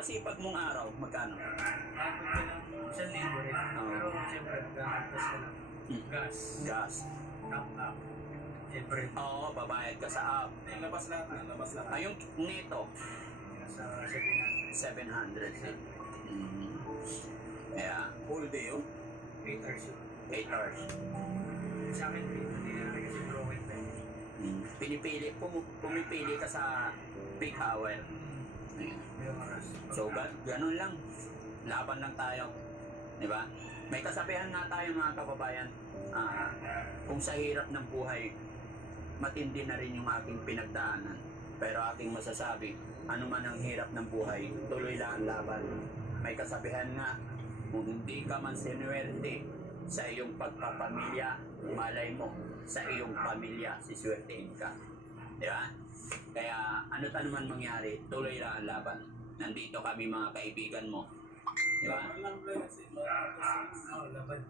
pinakamasipag mong araw, magkano? Abot ka ng 1,000 rin. Oo. Pero siyempre, gagastos ka lang. Gas. Gas. Top up. Siyempre, Oo, babayad ka sa app. Labas lahat na, labas lahat. Ay, yung neto, nasa 700. 700 din. Kaya, Whole day, oh. 8 hours yun. 8 hours. Sa akin, hindi na rin kasi broken pa. Pumipili ka sa peak hour. Ayan. Yung oras. So, ganun lang. Laban lang tayo. Di ba? May kasabihan nga tayo mga kababayan, kung sa hirap ng buhay, matindi na rin yung aking pinagdaanan. Pero aking masasabi, ano man ang hirap ng buhay, tuloy lang ang laban. May kasabihan nga, kung hindi ka man sinuwerte sa iyong pagpapamilya, malay mo, sa iyong pamilya, siswertein ka. Di ba? Kaya ano ta naman mangyari, tuloy lang ang laban. Nandito kami mga kaibigan mo. Di ba? Oo, laban.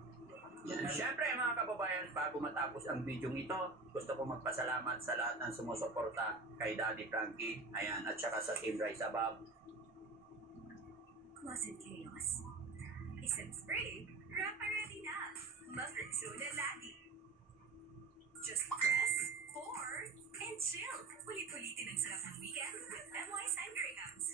Siyempre mga kababayan, bago matapos ang video ito, gusto ko magpasalamat sa lahat ng sumusuporta kay Daddy Frankie, ayan, at saka sa Team Rise Above. Closet Chaos. Isang spray, wrap ready na. Mag-reso na lagi. Just press, pour, and chill. Ulit-ulitin ang sarap ng weekend with MY Sign Grahams.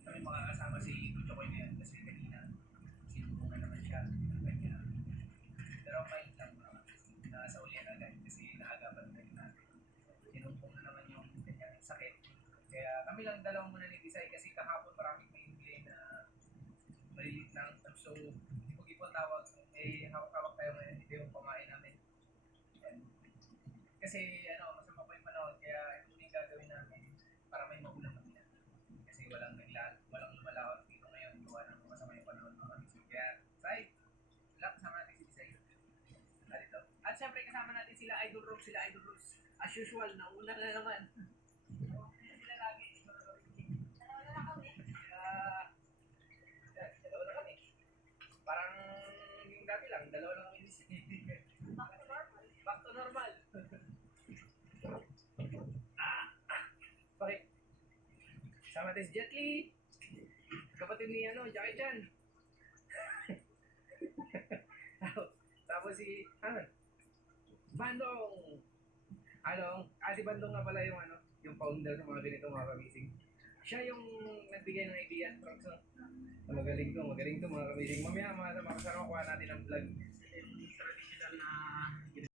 Kami makakasama si Tucho Koy ngayon kasi kanina sinumbungan naman siya ng kanya. Pero may lang nasa ulian agad kasi naagapan na rin natin. Sinumbong na naman yung kanyang sakit. Kaya kami lang dalawa muna ni Tisay kasi kahapon maraming may bigay na malilit lang. So, ipag-ipon tawag, hawak-hawak tayo ngayon. Ito yung pamain namin. Yan. Kasi masama po yung panahon kaya ito yung gagawin namin para may magulang kami na. Kasi walang lumalawat dito ngayon. Gawa ng masama yung panahon mga kamisig. Kaya, Sai, wala kasama natin si Tisay. Dito. At syempre kasama natin sila Idol Rose. As usual, nauna na naman. Sila lagi. Dalawa na kami. Dalawa na kami. Parang yung dati lang, dalawa lang kami. Back to normal. Bakit? Sama natin si Jet Li. Kapatid ni Jackie Chan. Tapos si Bandong. Si Bandong nga pala yung founder ng mga ganito mga kamising. Siya yung nagbigay ng idea. Magaling to mga kamising. Mamaya makasama kuha natin ang vlog. Traditional na